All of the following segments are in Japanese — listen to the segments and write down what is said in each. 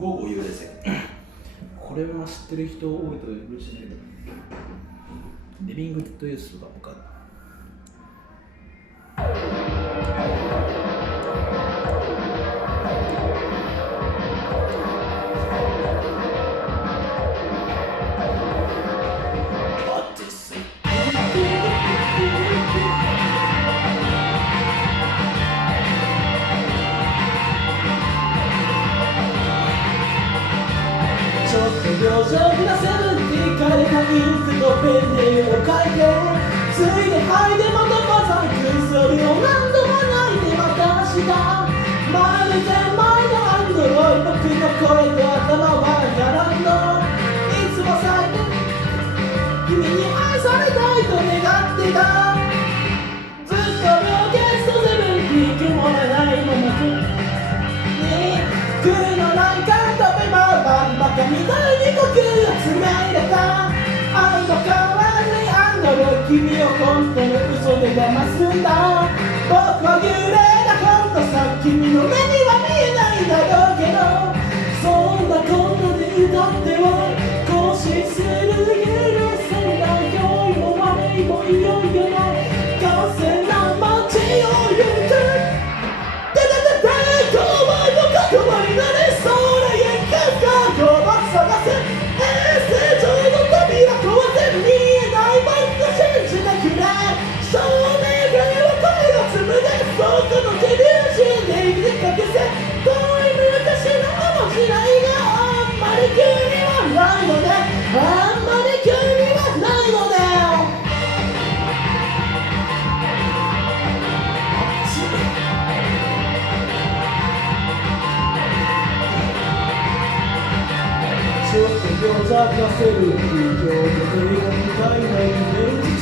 午後幽霊線。これは知ってる人多いと嬉しいんだけど、リビング・デッド・ユースとか分かる。ちょっと病状なセブンティーからインクとペンで絵を描いて、ついで吐いてまたパザンクそれを何度も泣いてまたした。まるで前のアンドロイド、僕の声と頭はガランド。いつも咲いて君に愛されたいと願ってた。ずっと病気とセブンティー決まらないまま食うのなんか食べばバカみたいに呼吸を詰め入れた。愛の代わりにアンドロイド、君を本当の嘘で騙すんだ。僕は幽霊だ本当さ、君の目には見えないだろうけど、そんなこんなで歌っては更新する幽霊線だ。良いも悪いもいよいよない完全な街を行く。止まりなれそうな夜間がごま探せ、衛星上の扉壊せ、見えないもっと信じてくれ。少年が声を紡ぐ僕のデビューシーンで生きてかけせ、遠い昔の面白いがあんまり急にはないのね、あんまり急にはないのね。ちょっと餃子かせる空気を映画みたいな現実、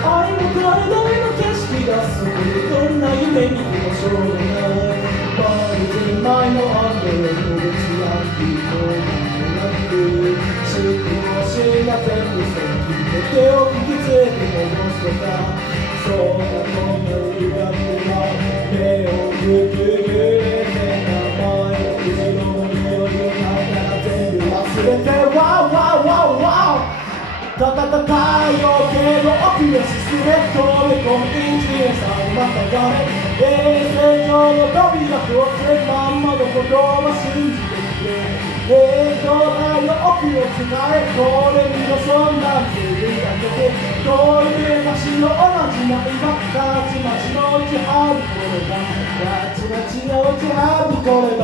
愛も体の景色がそこでどんな夢見てもしょうがない。まるで前のアンドロイドでつなぎ込んでなく、知ってほしいが全部その君の手を引き連れて戻すとか、そんなこんなにやってない目をゆく揺れて名前を後ろの匂いを嗅いだら全部忘れてワウワウワウワウたたた太陽系の奥へ進め、飛び込む一年さんまたがれ、衛星上の扉壊せ、まんまのことは信じてくれ。状態の奥を使え、これにのそんなんて言いかけて、遠い昔の同じな今、たちまちのうちあるこれだ、たちまちのうちあるこれだ。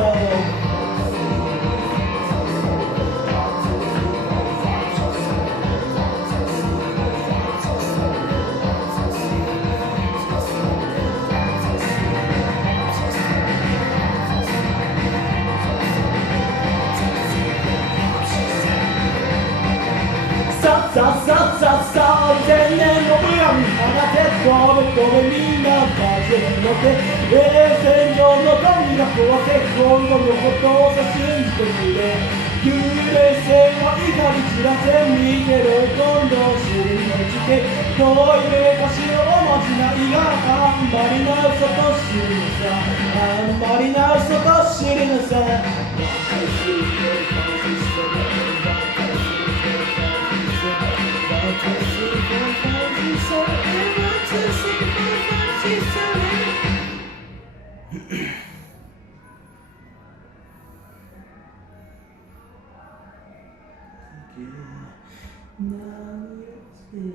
千年の恨み放て、飛べみんな風に乗って、衛星上の扉壊せ、今後のことをさ信じてくれ。幽霊線は怒り散らせ、見てろ今度尻のつけ、遠い昔のおまじないがあんまりな嘘と知るのさ、あんまりな嘘と知るのさ。何をしていい